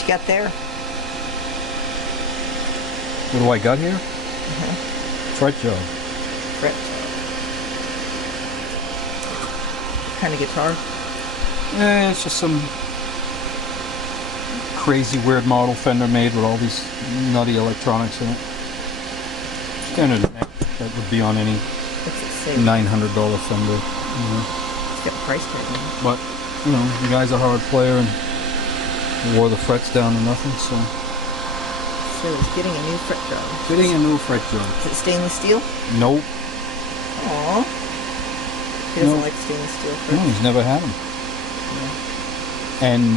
you got there? What do I got here? Fret job. Fret job. What kind of guitar? It's just some crazy weird model Fender made with all these nutty electronics in it. Standard neck that would be on any $900 Fender. It's got a price tag on it. But, you know, the guy's a hard player and wore the frets down to nothing, so. So he's getting a new fret job. Getting a new fret job. Is it stainless steel? Nope. Aww. He doesn't like stainless steel frets. No, he's never had them. Yeah. And,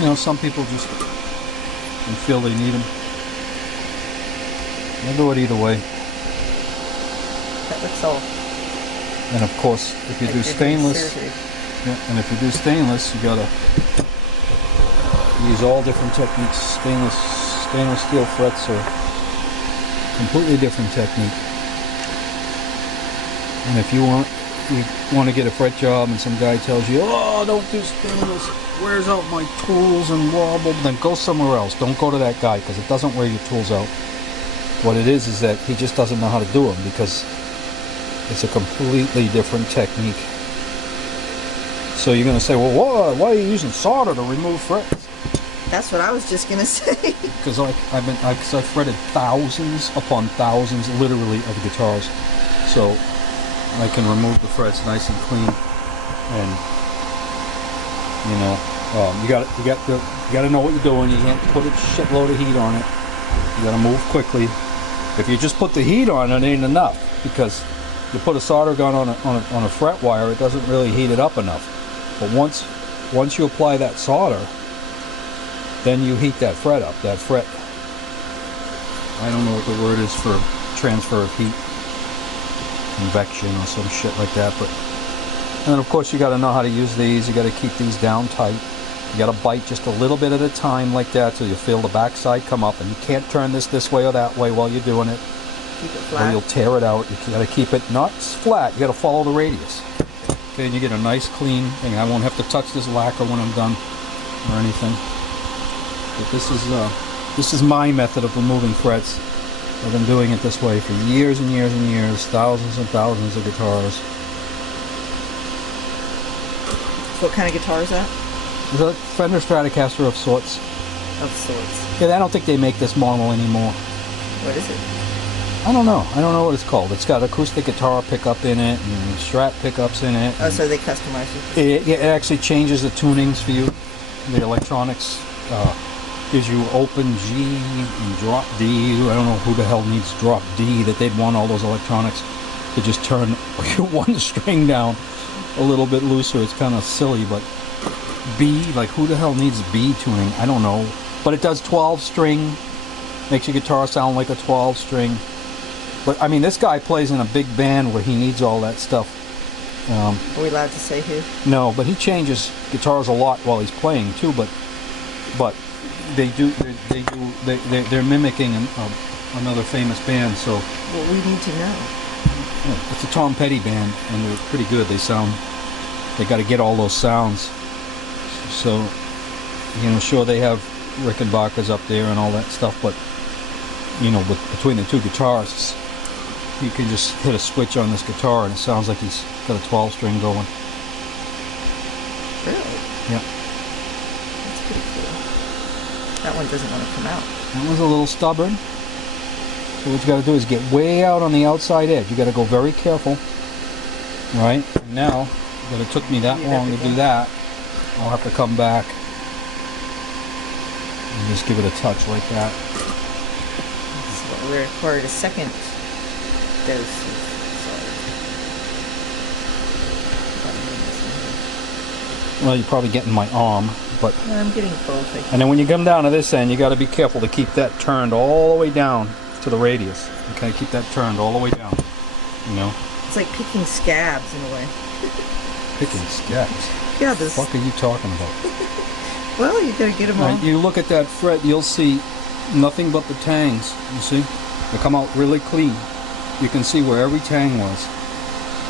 you know, some people just feel they need them. I'll do it either way. That looks all. And of course, if you do stainless, and if you do stainless, you gotta use all different techniques. Stainless steel frets are completely different technique. And if you want to get a fret job, and some guy tells you, "Oh, don't do stainless, wears out my tools and blah blah," then go somewhere else. Don't go to that guy because it doesn't wear your tools out. What it is that he just doesn't know how to do them because it's a completely different technique. So you're going to say, well, why are you using solder to remove frets? That's what I was just going to say. Because I've fretted thousands upon thousands, literally, of guitars. So I can remove the frets nice and clean. And, you know, you got to know what you're doing. You can't put a shitload of heat on it. You got to move quickly. If you just put the heat on, it ain't enough, because you put a solder gun on a fret wire, it doesn't really heat it up enough. But once you apply that solder, then you heat that fret up. That fret, I don't know what the word is for transfer of heat, convection or some shit like that. But and then of course you got to know how to use these. You got to keep these down tight. You got to bite just a little bit at a time like that, so you feel the backside come up, and you can't turn this way or that way while you're doing it. Keep it flat. Or you'll tear it out. You got to keep it not flat. You got to follow the radius. Okay, and you get a nice clean thing. I won't have to touch this lacquer when I'm done or anything. But this is my method of removing frets. I've been doing it this way for years and years and years. Thousands and thousands of guitars. What kind of guitar is that? It's a Fender Stratocaster of sorts. Of sorts. Yeah, I don't think they make this model anymore. What is it? I don't know. I don't know what it's called. It's got acoustic guitar pickup in it and Strat pickups in it. Oh, so they customize it? It actually changes the tunings for you. The electronics gives you open G and drop D. I don't know who the hell needs drop D, that they'd want all those electronics to just turn one string down a little bit looser. It's kind of silly, but B, like who the hell needs B tuning? I don't know. But it does 12 string, makes your guitar sound like a 12 string. But I mean, this guy plays in a big band where he needs all that stuff. Are we allowed to say who? No, but he changes guitars a lot while he's playing too. But they're mimicking another famous band. So well, we need to know. Yeah, it's a Tom Petty band, and they're pretty good. They got to get all those sounds. So, you know, sure, they have Rickenbackers up there and all that stuff, but, you know, between the two guitarists, you can just hit a switch on this guitar and it sounds like he's got a 12 string going. Really? Yeah. That's pretty cool. That one doesn't want to come out. That one's a little stubborn. So what you got to do is get way out on the outside edge. You got to go very careful. Right? And now, but it took me that long to do that. I'll have to come back and just give it a touch like that. This is what we required, a second dose of solder. Well, you're probably getting my arm, but I'm getting both. And then when you come down to this end, you got to be careful to keep that turned all the way down to the radius. Okay, keep that turned all the way down. You know. It's like picking scabs in a way. Picking scabs. Yeah, this. What are you talking about? Well, you gotta get them all. You look at that fret, you'll see nothing but the tangs. You see, they come out really clean. You can see where every tang was.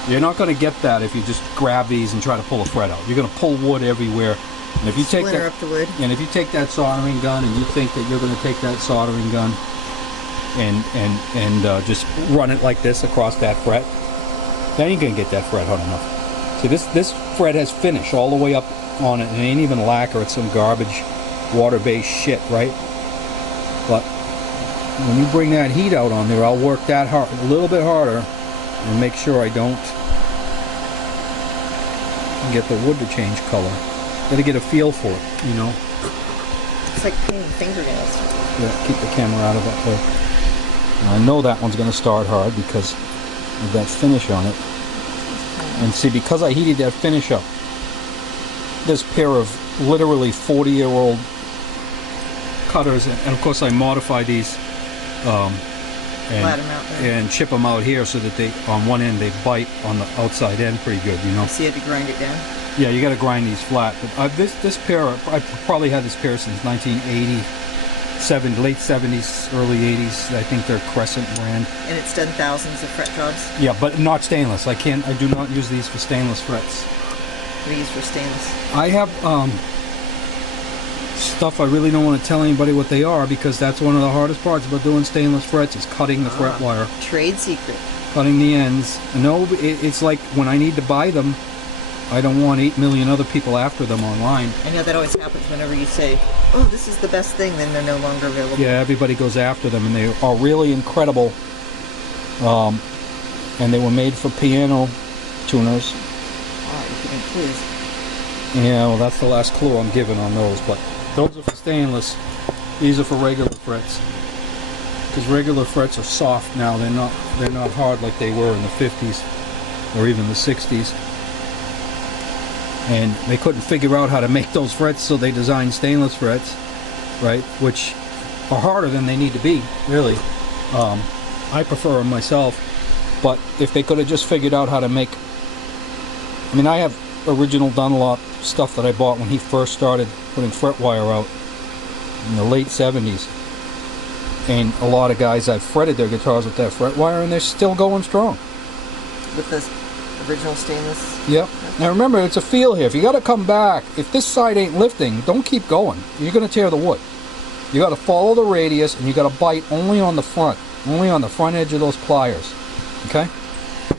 You're not going to get that if you just grab these and try to pull a fret out. You're going to pull wood everywhere. And if you take Splinter that, up the wood. and if you take that soldering gun and you think that you're going to take that soldering gun and just run it like this across that fret, then you're going to get that fret hard enough. See, this fret has finish all the way up on it, and it ain't even lacquer. It's some garbage water-based shit, right? But when you bring that heat out on there, I'll work that hard, a little bit harder, and make sure I don't get the wood to change color. Gotta get a feel for it, you know. It's like painting fingernails. Yeah, keep the camera out of it there. And I know that one's gonna start hard because of that finish on it. And see, because I heated that finish up, this pair of literally 40-year-old cutters, and of course I modify these and chip them out here so that they, on one end, they bite on the outside end pretty good, you know. So you had to grind it down? Yeah, you got to grind these flat. But this pair, I probably had this pair since 1987, late 70s, early 80s. I think they're Crescent brand. And it's done thousands of fret jobs? Yeah, but not stainless. I do not use these for stainless frets. What do you use for stainless? I have stuff I really don't want to tell anybody what they are, because that's one of the hardest parts about doing stainless frets is cutting the fret wire. Trade secret. Cutting the ends. No, it's like when I need to buy them, I don't want 8 million other people after them online. I know that always happens whenever you say, oh, this is the best thing, then they're no longer available. Yeah, everybody goes after them, and they are really incredible. And they were made for piano tuners. Oh, you're giving clues. Yeah, well, that's the last clue I'm giving on those, but those are for stainless. These are for regular frets. Because regular frets are soft now. They're not hard like they were in the 50s or even the 60s. And they couldn't figure out how to make those frets, so they designed stainless frets, right? Which are harder than they need to be, really. I prefer them myself, but if they could have just figured out how to make... I mean, I have original Dunlop stuff that I bought when he first started putting fret wire out in the late 70s. And a lot of guys have fretted their guitars with that fret wire, and they're still going strong. With the original stainless? Yep. Now remember, it's a feel here. If you got to come back, if this side ain't lifting, don't keep going. You're going to tear the wood. You got to follow the radius, and you got to bite only on the front edge of those pliers. Okay?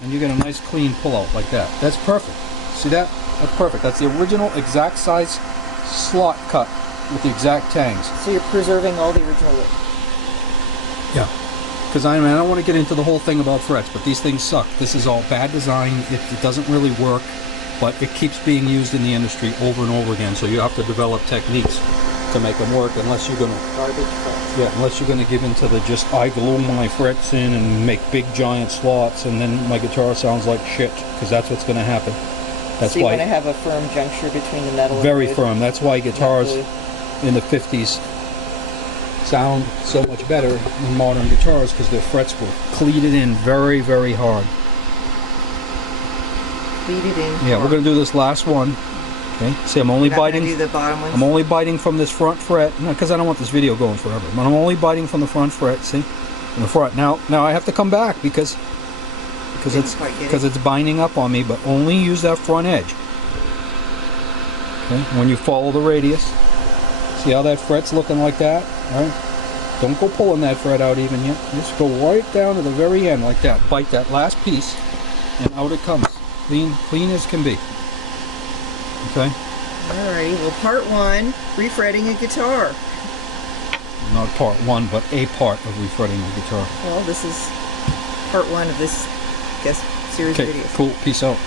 And you get a nice clean pull out like that. That's perfect. See that? That's perfect. That's the original exact size slot cut with the exact tangs. So you're preserving all the original wood? Yeah. Because I don't want to get into the whole thing about frets, but these things suck. This is all bad design. It doesn't really work, but it keeps being used in the industry over and over again. So you have to develop techniques to make them work, unless you're gonna unless you're gonna give into the just I glue my frets in and make big giant slots, and then my guitar sounds like shit. Because that's what's gonna happen. That's so you why want to have a firm juncture between the metal and very the wood. firm. That's why guitars in the 50s sound so much better than modern guitars, because their frets were cleated in very, very hard. Cleated in. Yeah, we're gonna do this last one. Okay. See, I'm only biting. Do the bottom ones? I'm only biting from this front fret, because I don't want this video going forever. But I'm only biting from the front fret. See, from the front. Now I have to come back because it's binding up on me. But only use that front edge. Okay. When you follow the radius, see how that fret's looking like that. All right. Don't go pulling that fret out even yet. Just go right down to the very end like that. Bite that last piece, and out it comes. Clean as can be. Okay. Alrighty, well, part one, refretting a guitar. Not part one, but a part of refretting a guitar. Well, this is part one of this, I guess, series of Okay, videos. cool. Peace out.